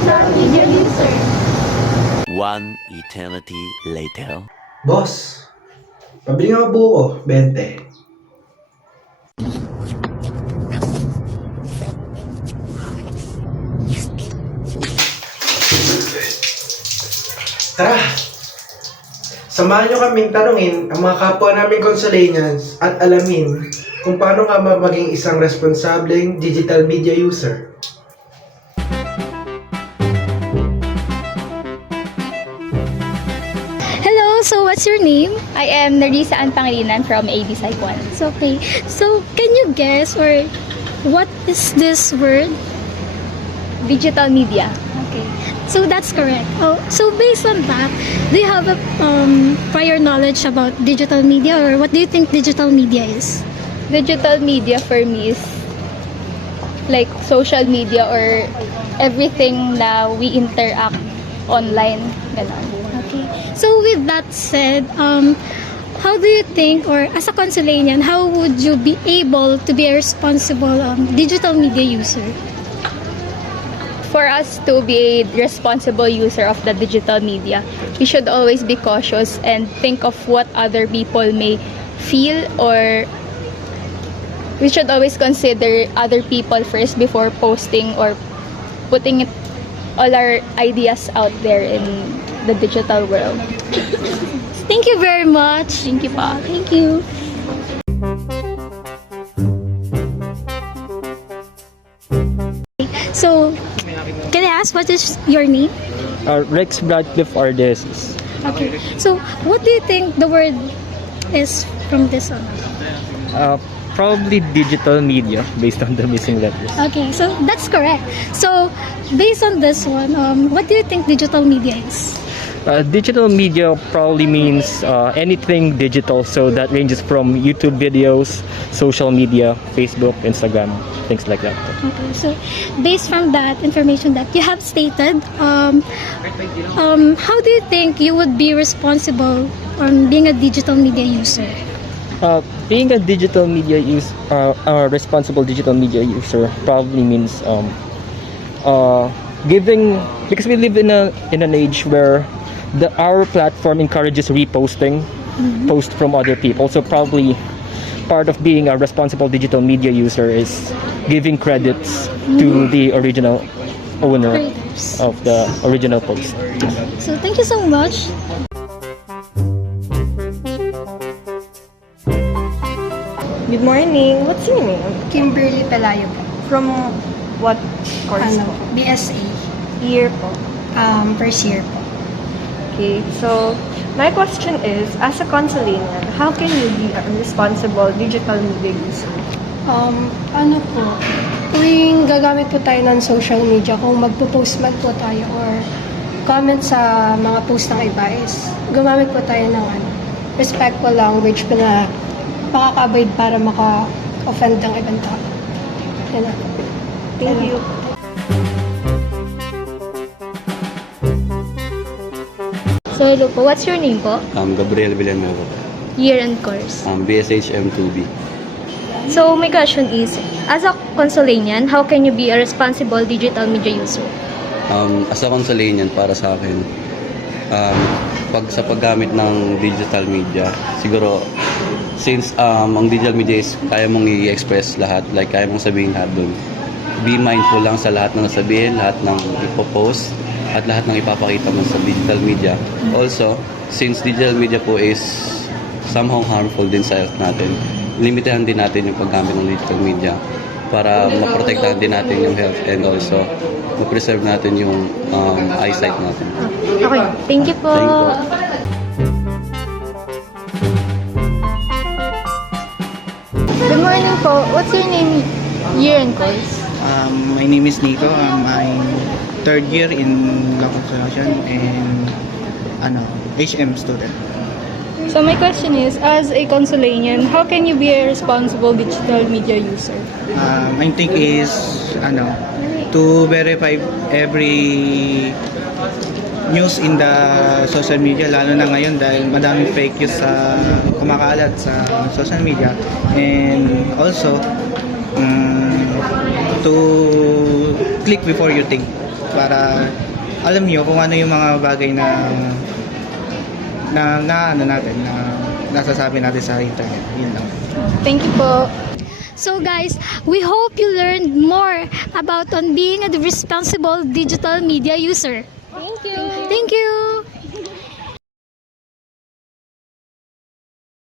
digital media user. One eternity later. Boss, pabili nga buko, 20. Tara! Samahan nyo kaming tanungin ang mga kapwa naming Consolanians at alamin kung paano nga maging isang responsableng digital media user. Hello, so what's your name? I am Narisa Ann Pangilinan from AB Psych 1. It's okay. So, can you guess or what is this word? Digital media. Okay. So that's correct. Oh, so based on that, do you have a prior knowledge about digital media, or what do you think digital media is? Digital media for me is like social media or everything na we interact online. Ganon. Okay. So with that said, how do you think, or as a Consolanian, how would you be able to be a responsible digital media user? For us to be a responsible user of the digital media, we should always be cautious and think of what other people may feel, or we should always consider other people first before posting or putting it, all our ideas out there in the digital world. Thank you very much. Thank you pa. Thank you. So, can I ask what is your name? Rex Bradcliffe Ardesis. Okay. So, what do you think the word is from this one? Probably digital media based on the missing letters. Okay, so that's correct. So, based on this one, what do you think digital media is? Digital media probably means anything digital, so that ranges from YouTube videos, social media, Facebook, Instagram, things like that. Okay, so based from that information that you have stated, how do you think you would be responsible on being a digital media user? Being a digital media a responsible digital media user probably means giving, because we live in an age where our platform encourages reposting posts from other people. So probably part of being a responsible digital media user is giving credits to the original owner Creators. of the original post. So, thank you so much. Good morning. What's your name? Kimberly Pelayo po. From what course Ano, po? BSA. Year po. First year po. Okay, so my question is, as a Consolanian, how can you be a responsible digital media user? Ano po, tuwing gagamit po tayo ng social media, kung magpo-post man po tayo or comment sa mga post ng iba is, gumamit po tayo ng respectful language po na makaka-avoid para maka-offend ng ibang tao. Yan na po. Thank you. So hello po, what's your name po? Gabriel Villanueva, Year and course. BSH M2B. So my question is, as a Consolanian, how can you be a responsible digital media user? As a Consolanian, para sa akin, sa paggamit ng digital media, siguro, since ang digital media is kaya mong i-express lahat, like kaya mong sabihin lahat dun, be mindful lang sa lahat ng nasabihin, lahat ng ipopost, at lahat ng ipapakita mo sa digital media. Also, since digital media po is somehow harmful din sa health natin, limitahan din natin yung paggamit ng digital media para maprotektahan din natin yung health and also ma-preserve natin yung eyesight natin. Okay, thank you po. Thank you po. Good morning po. What's your name, year and course? My name is Nico. I'm third year in Law Construction and HM student. So my question is, as a Consolanian, how can you be a responsible digital media user? My think is to verify every news in the social media, lalo na ngayon dahil madaming fake news sa kumakalat sa social media, and also to click before you think. para alam niyo kung ano yung mga bagay na ano natin, na nasasabi natin sa internet. Yun lang. Thank you po. So guys, we hope you learned more about on being a responsible digital media user. Thank you. Thank you.